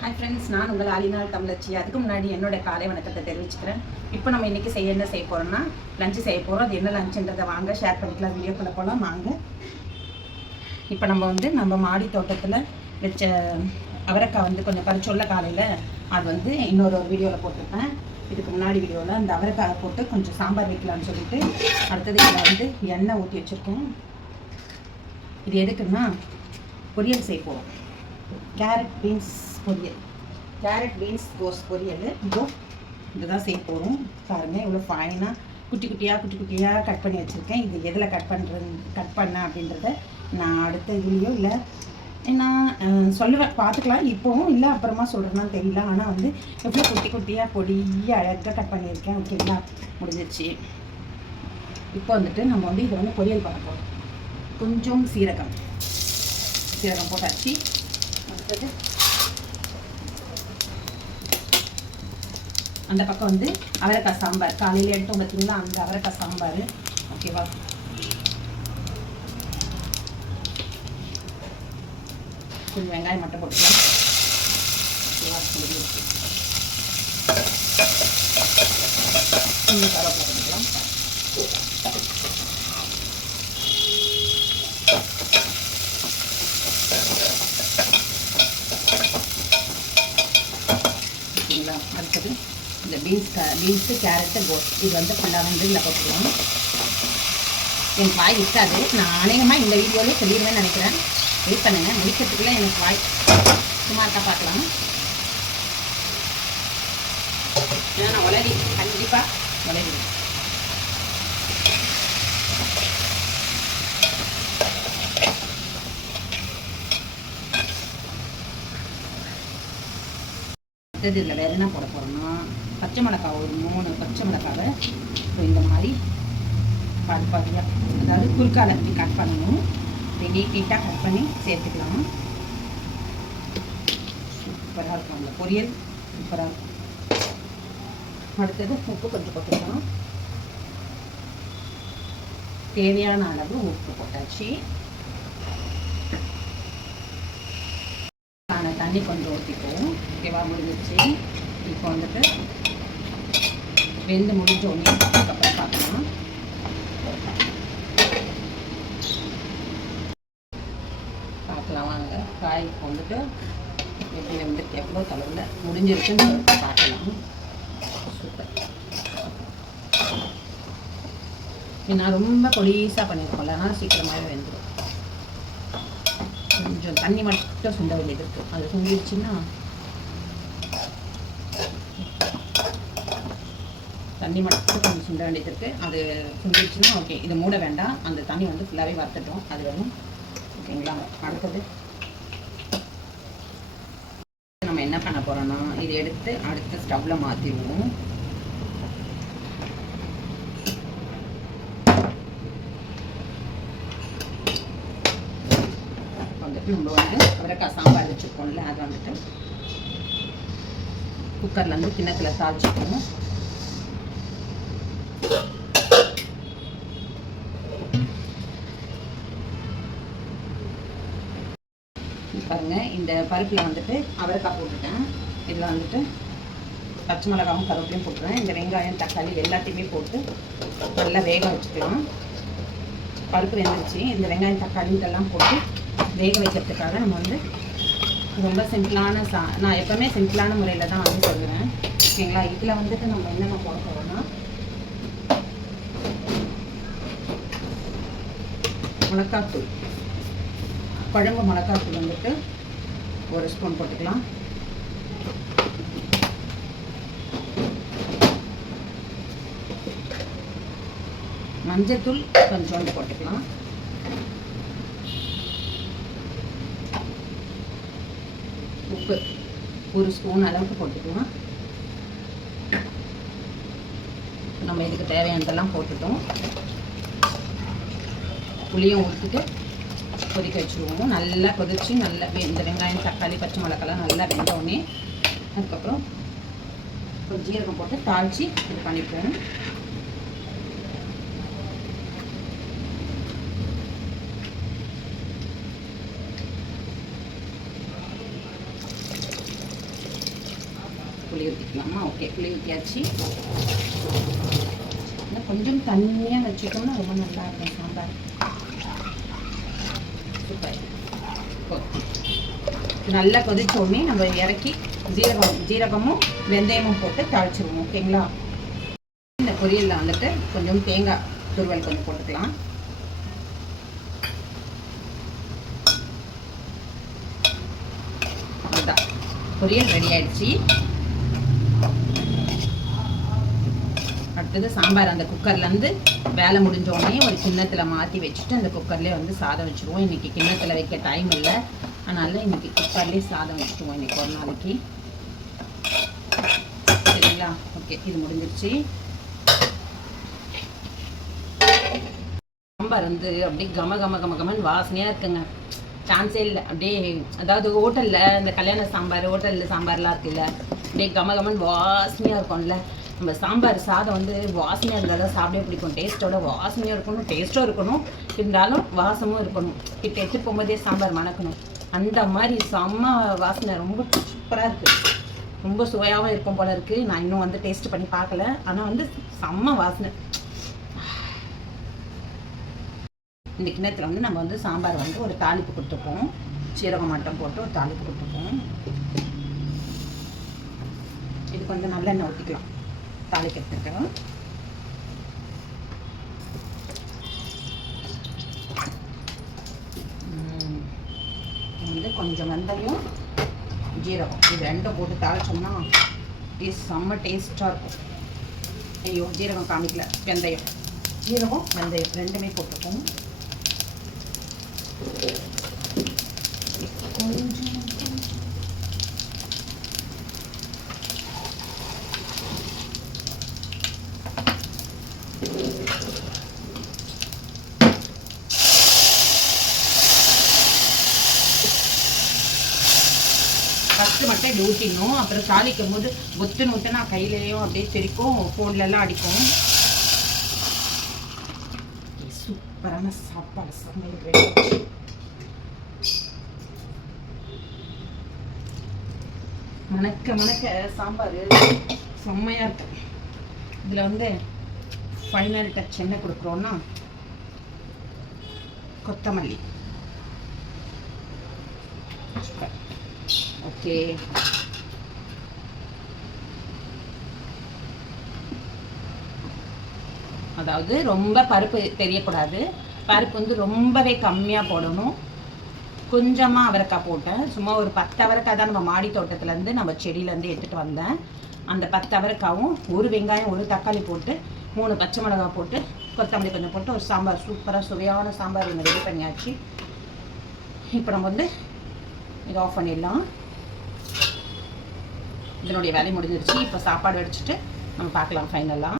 Hi friends, நான் உங்கள் ஆலினால் தமிழச்சி. அதுக்கு முன்னாடி என்னோட காலை வணக்கத்தை தெரிவிச்சுக்கிறேன். இப்போ நம்ம இன்றைக்கி என்ன செய்ய போகிறோம்னா லஞ்சு செய்ய போகிறோம். அது என்ன லஞ்சுன்றதை வாங்க ஷேர் பண்ணிக்கலாம். வீடியோக்குள்ளே போகலாம் வாங்க. இப்போ நம்ம மாடி தோட்டத்தில் வச்ச அவரைக்காய் கொஞ்சம் பறிச்சொல்ல காலையில் அது இன்னொரு வீடியோவில் போட்டிருப்பேன். இதுக்கு முன்னாடி வீடியோவில் அந்த அவரைக்காயை போட்டு கொஞ்சம் சாம்பார் வைக்கலான்னு சொல்லிட்டு அடுத்தது இதில் எண்ணெய் ஊற்றி வச்சுருக்கேன். இது எதுக்குன்னா பொரியல் செய்ய போகிறோம். கேரட் பீன்ஸ் பொரியல், கேரட் பீன்ஸ் கோஸ் பொரியல். இதுதான் செய்ய போகிறோம். பாருங்கள் இவ்வளோ ஃபைனாக குட்டி குட்டியாக கட் பண்ணி வச்சுருக்கேன். இது எதில் கட் பண்ண அப்படின்றத நான் அடுத்த இதுலேயோ இல்லை நான் சொல்லுவேன், பார்த்துக்கலாம். இப்போவும் இல்லை அப்புறமா சொல்கிறேன்னா தெரியல. ஆனால் எவ்வளோ குட்டியாக பொடியாக அழகாக கட் பண்ணியிருக்கேன். ஓகேங்களா, முடிஞ்சிருச்சு. இப்போ நம்ம இதை பொரியல் பண்ண போகிறோம். கொஞ்சம் சீரகம் போட்டாச்சு. அடுத்தது அந்த பக்கம் அவரைக்காய் சாம்பார் காலையில் எடுத்தோம் பார்த்தீங்களா, அந்த அவரைக்காய் சாம்பார். ஓகேவா, கொஞ்சம் வெங்காயம் மட்டும் போட்டுக்கலாம். ஓகேவா, கொஞ்சம் கருவேப்பிலை போட்டுக்கலாம். அடுத்தது இந்த பீன்ஸு கேரட்டு கோஸ் இது ஃபுல்லாக இதில் போட்டுக்கலாம். எனக்கு வாய் விட்டாது. நான் அநேகமாக இந்த வீடியோவிலே சொல்லிடுவேன்னு நினைக்கிறேன். வெயிட் பண்ணுங்கள், முடிக்கிறதுக்குள்ளே எனக்கு வாய் சும்மா இருக்கா பார்க்கலாம். ஏன்னா நான் உலகி கண்டிப்பாக உலகிடுவேன். இதில் வேறு என்ன போட போகிறோம்னா பச்சை மிளகாய், ஒரு 3 பச்சை மிளகாவை இந்த மாதிரி பாதியாக, அதாவது குறுக்கால கட் பண்ணணும். நீட்டாக கட் பண்ணி சேர்த்துக்கலாம். சூப்பராக இருக்கும் அந்த பொரியல், சூப்பராக இருக்கும். அடுத்தது உப்பு கொஞ்சம் போட்டுக்கலாம். தேவையான அளவு உப்பு போட்டாச்சு. தண்ணி கொஞ்சம் ஊற்றிக்குவோம். ஓகேவா, முடிஞ்சிச்சு. இப்போ வெந்து முடிஞ்ச உடனே அதுக்கப்புறம் பார்க்கலாம். வாங்க, காய் எப்படி எவ்வளோ தலைவில் முடிஞ்சிருக்குன்னு பார்க்கலாம். சூப்பர். நான் ரொம்ப பொடிசாக பண்ணியிருக்கோம்ல, அதனால் சீக்கிரமாகவே வெந்துடும். கொஞ்சம் தண்ணி மட்டும் சுண்ட வேண்டியது இருக்குது. அது சுண்டிடுச்சுன்னா தண்ணி மட்டும் கொஞ்சம் சுண்ட வேண்டியது இருக்குது. அது சுண்டிடுச்சுன்னா ஓகே, இதை மூட வேண்டாம். அந்த தண்ணி ஃபுல்லாகவே வறுத்துட்டோம். அது வேணும். ஓகேங்களா, அடுத்தது நம்ம என்ன பண்ண போகிறோன்னா இதை எடுத்து அடுத்த ஸ்டவ்வில் மாற்றிடுவோம். நம்ம அவரைக்காய் சாம்பார் வச்சுருக்கோம்ல, அது குக்கரில் கிண்ணத்தில் தாளிச்சுக்கணும். பாருங்கள், இந்த பருப்பில் அவரைக்காய் போட்டுட்டேன். இதில் பச்சை மிளகாவும் கருவேப்பிலையும் போட்டுருவேன். இந்த வெங்காயம் தக்காளி எல்லாத்தையுமே போட்டு நல்லா வேக வச்சுக்கலாம். பருப்பு வெந்துருச்சு. இந்த வெங்காயம் தக்காளி இதெல்லாம் போட்டு வேக வைக்கிறதுக்காக நம்ம ரொம்ப சிம்பிளான நான் எப்போவுமே சிம்பிளான முறையில் தான் சொல்லுவேன். ஓகேங்களா, இதில் நம்ம என்னென்ன போட போகிறோம்னா மிளகாத்தூள், குழம்பு மிளகாத்தூள் 1 ஸ்பூன் போட்டுக்கலாம். மஞ்சத்தூள் கொஞ்சோண்டு போட்டுக்கலாம். உப்பு 1 ஸ்பூன் அளவுக்கு போட்டுக்கலாம். நம்ம இதுக்கு தேவையானதெல்லாம் போட்டுட்டோம். புளியும் ஊற்றிட்டு கொதிக்க வச்சுருவோம். நல்லா கொதிச்சு நல்லா இந்த வெங்காயம் தக்காளி பச்சை மிளகாலாம் நல்லா வெந்தோடனே அதுக்கப்புறம் கொஞ்சம் ஜீரகம் போட்டு தாளித்து இது பண்ணிப்போம். புளி ஊற்றிக்கலாமா? ஓகே, புளி ஊற்றியாச்சு. இன்னும் கொஞ்சம் தண்ணியாக வச்சுட்டோம்னா ரொம்ப நல்லா இருக்கும் சாம்பார். சூப்பர். நல்லா கொதிச்ச உடனே நம்ம இறக்கி ஜீரகமும் வெந்தயமும் போட்டு தாளிச்சிருவோம். ஓகேங்களா? இந்த பொரியலில் வந்துட்டு கொஞ்சம் தேங்காய் துருவல் கொஞ்சம் போட்டுக்கலாம். அதுதான் பொரியல் ரெடி ஆயிடுச்சு. அடுத்தது சாம்பார் அந்த குக்கர்லேருந்து வேலை முடிஞ்சோடனே ஒரு கிண்ணத்தில் மாற்றி வச்சுட்டு அந்த குக்கர்லேயே வந்து சாதம் வச்சுருவோம். இன்றைக்கி கிண்ணத்தில் வைக்க டைம் இல்லை, அதனால் இன்றைக்கி குக்கர்லேயே சாதம் வச்சுருவோம் இன்றைக்கி ஒரு நாளைக்கு. சரிங்களா? ஓகே, இது முடிஞ்சிருச்சு. சாம்பார் வந்து அப்படியே கமன்னு வாசனையாக இருக்குங்க. சான்ஸே இல்லை. அப்படியே அதாவது ஹோட்டலில் இந்த கல்யாண சாம்பார், ஹோட்டலில் சாம்பார்லாம் இருக்குல்ல, அப்படியே கமன்னு வாசனையாக இருக்கும்ல. நம்ம சாம்பார் சாதம் வந்து வாசனையாக இருந்தால் தான் சாப்பிடவே பிடிக்கும். டேஸ்ட்டோட வாசனையாக இருக்கணும், டேஸ்ட்டும் இருக்கணும், இருந்தாலும் வாசமும் இருக்கணும். கிட்ட எடுத்து போகும்போதே சாம்பார் மணக்கணும். அந்த மாதிரி செம்ம வாசனை, ரொம்ப சூப்பராக இருக்குது. ரொம்ப சுவையாகவும் இருக்கும் போல இருக்குது. நான் இன்னும் வந்து டேஸ்ட் பண்ணி பார்க்கல, ஆனால் வந்து செம்ம வாசனை. இந்த கிண்ணத்தில் வந்து நம்ம வந்து சாம்பார் வந்து ஒரு தாளிப்பு கொடுத்துப்போம். சீரகம் மட்டும் போட்டு ஒரு தாளிப்பு கொடுத்துப்போம். இதுக்கு வந்து நல்லெண்ணெய் ஊற்றிக்கலாம் தாளிக்கிறதுக்கு. வந்து கொஞ்சம் வெந்தயம் ஜீரகம் இது ரெண்டும் போட்டு தாளிச்சோம்னா செம்ம டேஸ்ட்டாக இருக்கும். ஐயோ, ஜீரகம் காமிக்கல, வெந்தயம், ஜீரகம் வெந்தயம் ரெண்டுமே போட்டுப்போம். ஃபஸ்ட்டு மட்டும் இப்படி ஊற்றிடணும். அப்புறம் தாளிக்கும் போது ஒத்துன்னு ஊற்றினா கையிலையும் அப்படியே தெரிக்கும், ஃபோன்லலாம் அடிக்கும். சூப்பரான சாப்பாடு சமையல் ரெடி. மணக்க சாம்பார் செம்மையாக இருக்கும். இதில் வந்து ஃபைனல் டச் என்ன கொடுக்குறோன்னா கொத்தமல்லி. ஓகே, அதாவது ரொம்ப பருப்பு தெரியக்கூடாது. பருப்பு வந்து ரொம்பவே கம்மியாக போடணும். கொஞ்சமாக அவரைக்காய் போட்டேன். சும்மா ஒரு 10 அவரைக்காய் தான் நம்ம மாடி தோட்டத்துலேருந்து நம்ம செடியிலேருந்து எடுத்துகிட்டு வந்தேன். அந்த 10 அவரைக்காவும் ஒரு வெங்காயம் ஒரு தக்காளி போட்டு 3 பச்சை மிளகாய் போட்டு கொத்தமல்லி கொஞ்சம் போட்டு ஒரு சாம்பார், சூப்பராக சுவையான சாம்பார் ஒன்று ரெடி பண்ணியாச்சு. இப்போ நம்ம வந்து இதை ஆஃப் பண்ணிடலாம். இதனுடைய வேலை முடிஞ்சிருச்சு. இப்போ சாப்பாடு வடிச்சிட்டு நம்ம பார்க்கலாம் ஃபைனலாக.